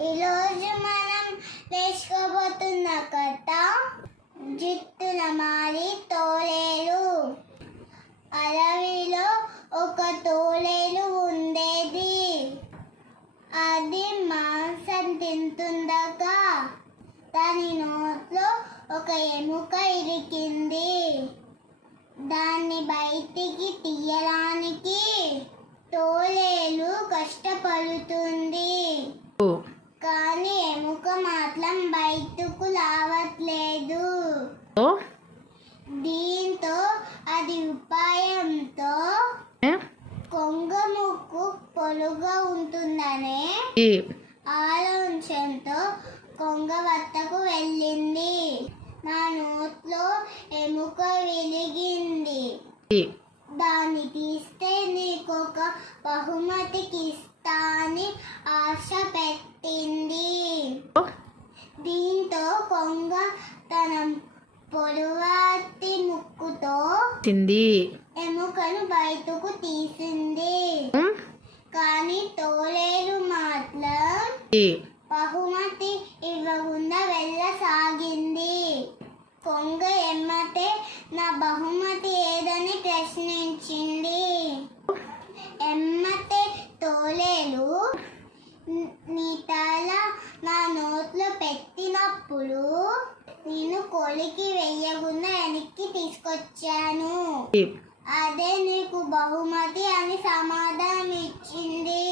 ఈరోజు మనం నేర్చుకోబోతున్న కథ జిత్తుల మారి తోలేలు. అడవిలో ఒక తోలేలు ఉండేది. అది మాంసం తింటుండగా దాని నోట్లో ఒక ఎముక ఇరికింది. దాన్ని బయటికి తీయడానికి తోలేలు కష్టపడుతుంది, కానీ ఎముక మాత్రం బయటకు రావట్లేదు. దీంతో అది ఉపాయంతో కొంగ ముక్కు పొలుగా ఉంటుందనే ఆలోచనతో కొంగ వద్దకు వెళ్ళింది. నా నోట్లో ఎముక విరిగింది, దాన్ని తీస్తే నీకొక బహుమతికి ఇస్తా అని ఆశ పెట్టింది. దీంతో కొంగ తన పొడవాటి ముక్కుతో ఎముకను బయటకు తీసింది. కానీ తోలేలు మాత్రం బహుమతి ఇవ్వకుండా వెళ్ళసాగింది. కొంగ ఎమ్మటే నా బహుమతి ఏదని ప్రశ్నించింది. ఎమ్మటే తోలేలు, నీ తల నా నోట్లో పెట్టినప్పుడు నేను కొలికి వెయ్యకుండా వెనక్కి తీసుకొచ్చాను, అదే నీకు బహుమతి అని సమాధానం ఇచ్చింది.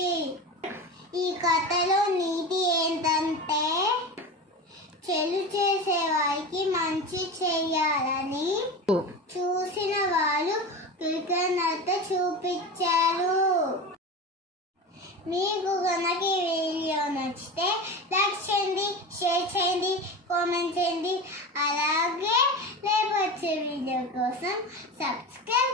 ఈ కథలో నీతి ఏంటంటే చెడు చేసే వారికి మంచి చేయాలని చూసిన వాళ్ళు కృతజ్ఞత చూపించారు. మీకు కనుక ఈ వీడియో నచ్చితే లైక్ చేయండి, షేర్ చేయండి, కామెంట్ చేయండి. అలాగే రేపు వచ్చే వీడియో కోసం సబ్స్క్రైబ్